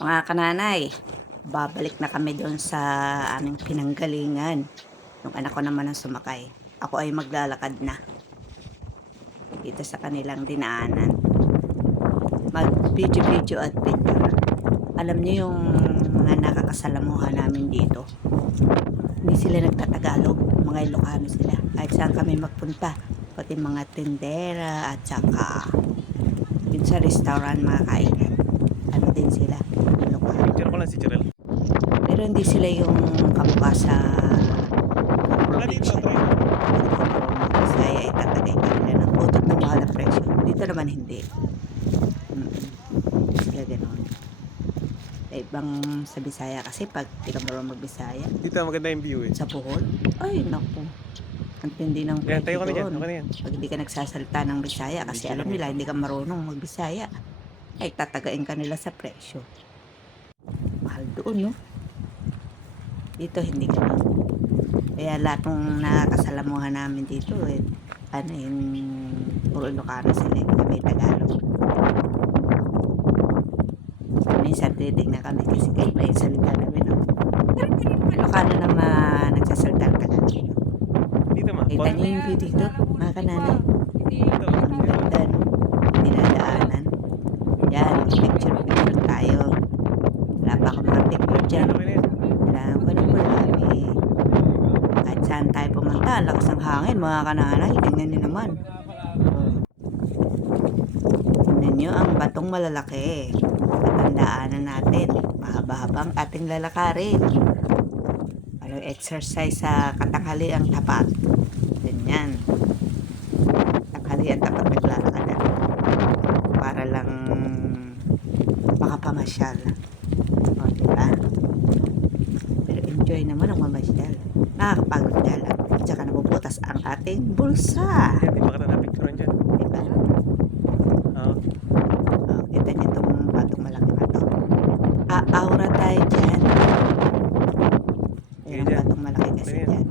Mga kananay, babalik na kami doon sa aming pinanggalingan. Yung anak ko naman ang sumakay. Ako ay maglalakad na dito sa kanilang dinaanan. Mag-video-video at picture. Alam niyo yung mga nakakasalamuhan namin dito. Hindi sila nagtatagalog, mga Ilocano sila. Kahit saan kami magpunta, pati mga tindera at saka yun sa restaurant, mga kainan. Ano din sila, Ilocano. Picture ko lang si Jirel. Pero hindi sila yung kamukha sa Wala dito, probinsya. try. Bisaya ay tatagay ka nila ng utot ng mahal na presyo. Dito naman hindi. Hindi sila gano'n. Sa ibang sa Bisaya kasi pag di ka marunong magbisaya, Dito maganda yung view eh. sa Bohol, ay naku. Ang tindi ng Yan, tayo presyo ka na dyan. doon. Okay na yan. Pag hindi ka nagsasalita ng Bisaya kasi alam nila hindi ka marunong magbisaya, ay tatagain ka nila sa presyo. Mahal doon, no? Dito hindi gano'n. Kaya lahat ng nakakasalamuhan namin dito eh, ano yung puro Ilocano sila, kami Tagalog. Minsan titignan kami kasi kayo ba yung salita namin, no? Pero hindi naman Ilocano na nagsasalita ng Tagalog. Dito ma. Kita niyo yung view dito, mga kananay. Ang ganda, no? Dinadaanan. Yan, picture tayo. Wala pa akong mga picture dyan. Okay na yan. Kailangan ko ng marami. Kahit saan tayo pumunta, lakas ng hangin, mga kananay. Tingnan niyo naman. Tingnan niyo ang batong malalaki. Tatandaanan natin. Mahaba-habang ating lalakarin. Parang exercise sa katanghali ang tapat. Ganyan. Tanghali ang tapat naglalakad. Para lang makapamasyal. O, diba? Pero enjoy naman ang mamasyal. Nakakapagod nga lang. At saka napuputas ang ating bulsa. Yan, di ba kita na-picturean dyan? Diba? Oo. O, kita niyo itong batong malaki na to. Aura tayo dyan. Okay, Yung dyan. batong malaki kasi Ganyan. dyan.